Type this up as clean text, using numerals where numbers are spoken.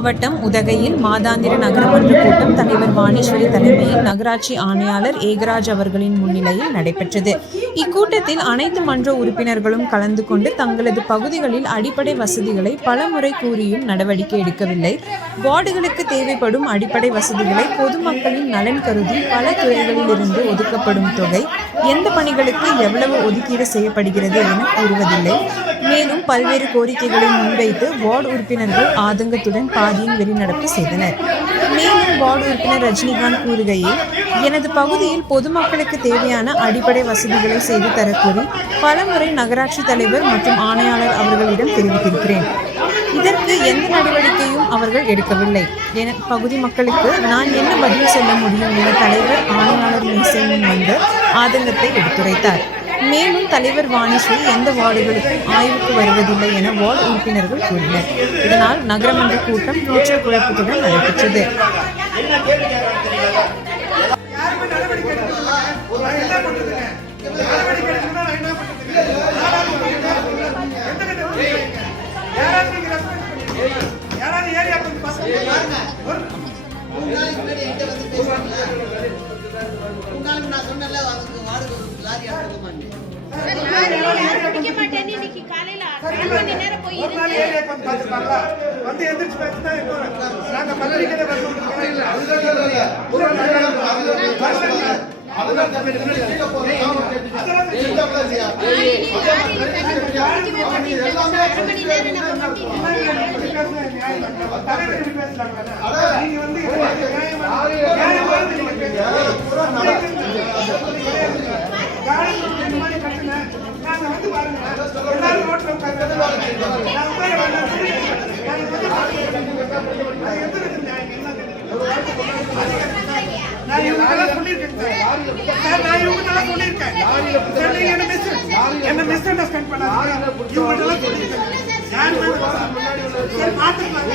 மாவட்டம் உதகையில் மாதாந்திர நகரமன்ற கூட்டம் தலைவர் வாணீஸ்வரி தலைமையில் நகராட்சி ஆணையாளர் ஏகராஜ் அவர்களின் முன்னிலையில் நடைபெற்றது. இக்கூட்டத்தில் அனைத்து மன்ற உறுப்பினர்களும் கலந்து கொண்டு தங்களது பகுதிகளில் அடிப்படை வசதிகளை பலமுறை கூறியும் நடவடிக்கை எடுக்கவில்லை. வார்டுகளுக்கு தேவைப்படும் அடிப்படை வசதிகளை பொதுமக்களின் நலன் கருதி பல துறைகளிலிருந்து ஒதுக்கப்படும் தொகை எந்த பணிகளுக்கு எவ்வளவு ஒதுக்கீடு செய்யப்படுகிறது என கூறுவதில்லை. மேலும் பல்வேறு கோரிக்கைகளை முன்வைத்து வார்டு உறுப்பினர்கள் ஆதங்கத்துடன் பாதியில் வெளிநடப்பு செய்தனர். மேலும் வார்டு உறுப்பினர் ரஜினிகாந்த் கூறுகையில், எனது பகுதியில் பொதுமக்களுக்கு தேவையான அடிப்படை வசதிகளை செய்து தரக்கோரி பலமுறை நகராட்சி தலைவர் மற்றும் ஆணையாளர் அவர்களிடம் தெரிவித்திருக்கிறேன். இதற்கு எந்த நடவடிக்கையும் அவர்கள் எடுக்கவில்லை என பகுதி மக்களுக்கு நான் என்ன பதில் சொல்ல முடியும் என தலைவர் ஆணையாளர் மேசை முன் வந்து ஆதங்கத்தை எடுத்துரைத்தார். மேலும் தலைவர் வாணீஸ்வரி எந்த வார்டுகளுக்கும் ஆய்வுக்கு வருவதில்லை என வார்டு உறுப்பினர்கள் கூறினர். இதனால் நகரமன்ற கூட்டம் கூச்சல் குழப்பத்துடன் நடைபெற்றது. நான் இவங்கெல்லாம் சொல்லியிருக்கேன் சார். நான் இவங்கெல்லாம் சொல்லியிருக்கேன் சார். நீங்க என்ன மிஸ் அண்டர்ஸ்டாண்ட் பண்ணாதீங்க. இவங்கெல்லாம் சொல்லியிருக்கேன். யார் பார்த்துக்கலாம்.